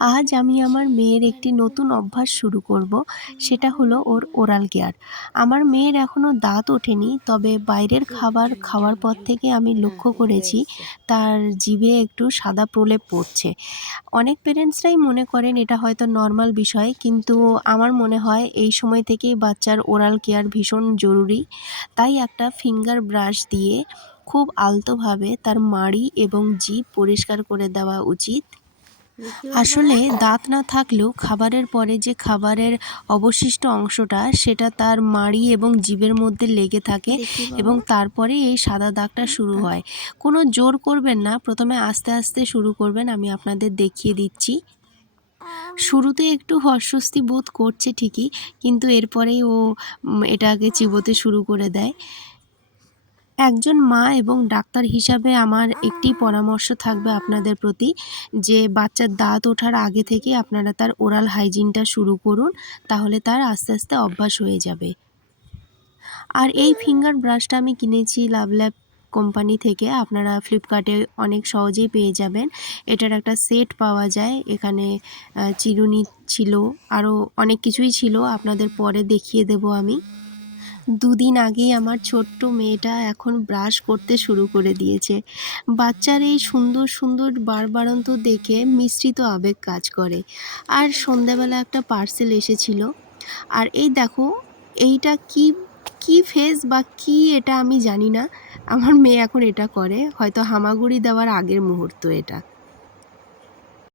আজ আমি আমার মেয়ের একটি নতুন অভ্যাস শুরু করব, সেটা হলো ওর ওরাল কেয়ার। আমার মেয়ের এখনও দাঁত ওঠেনি, তবে বাইরের খাবার খাওয়ার পর থেকে আমি লক্ষ্য করেছি তার জিভে একটু সাদা প্রলেপ পড়ছে। অনেক পেরেন্টসরাই মনে করেন এটা হয়তো নর্মাল বিষয়, কিন্তু আমার মনে হয় এই সময় থেকেই বাচ্চার ওরাল কেয়ার ভীষণ জরুরি। তাই একটা ফিঙ্গার ব্রাশ দিয়ে খুব আলতোভাবে তার মাড়ি এবং জিভ পরিষ্কার করে দেওয়া উচিত। আসলে দাঁত না থাকলেও খাবারের পরে যে খাবারের অবশিষ্ট অংশটা, সেটা তার মাড়ি এবং জিভের মধ্যে লেগে থাকে এবং তারপরে এই সাদা দাগটা শুরু হয়। কোনো জোর করবেন না, প্রথমে আস্তে আস্তে শুরু করবেন। আমি আপনাদের দেখিয়ে দিচ্ছি। শুরুতে একটু অস্বস্তি বোধ করছে ঠিকই, কিন্তু এরপরেই ও এটাকে চিবোতে শুরু করে দেয়। একজন মা এবং ডাক্তার হিসাবে আমার একটি পরামর্শ থাকবে আপনাদের প্রতি, যে বাচ্চার দাঁত ওঠার আগে থেকে আপনারা তার ওরাল হাইজিনটা শুরু করুন, তাহলে তার আস্তে আস্তে অভ্যাস হয়ে যাবে। আর এই ফিঙ্গার ব্রাশটা আমি কিনেছি লাভল্যাব কোম্পানি থেকে। আপনারা ফ্লিপকার্টে অনেক সহজেই পেয়ে যাবেন। এটার একটা সেট পাওয়া যায়। এখানে চিরুনি ছিল, আরও অনেক কিছুই ছিল, আপনাদের পরে দেখিয়ে দেব আমি। দুদিন আগেই আমার ছোট্ট মেয়েটা এখন ব্রাশ করতে শুরু করে দিয়েছে। বাচ্চার এই সুন্দর সুন্দর বাড়বাড়ন্ত দেখে মিশ্রিত আবেগ কাজ করে। আর সন্ধ্যাবেলা একটা পার্সেল এসেছিল, আর এই দেখো, এইটা কি কি ফেস বা কি এটা আমি জানি না। আমার মেয়ে এখন এটা করে, হয়তো হামাগুড়ি দেওয়ার আগের মুহূর্ত এটা।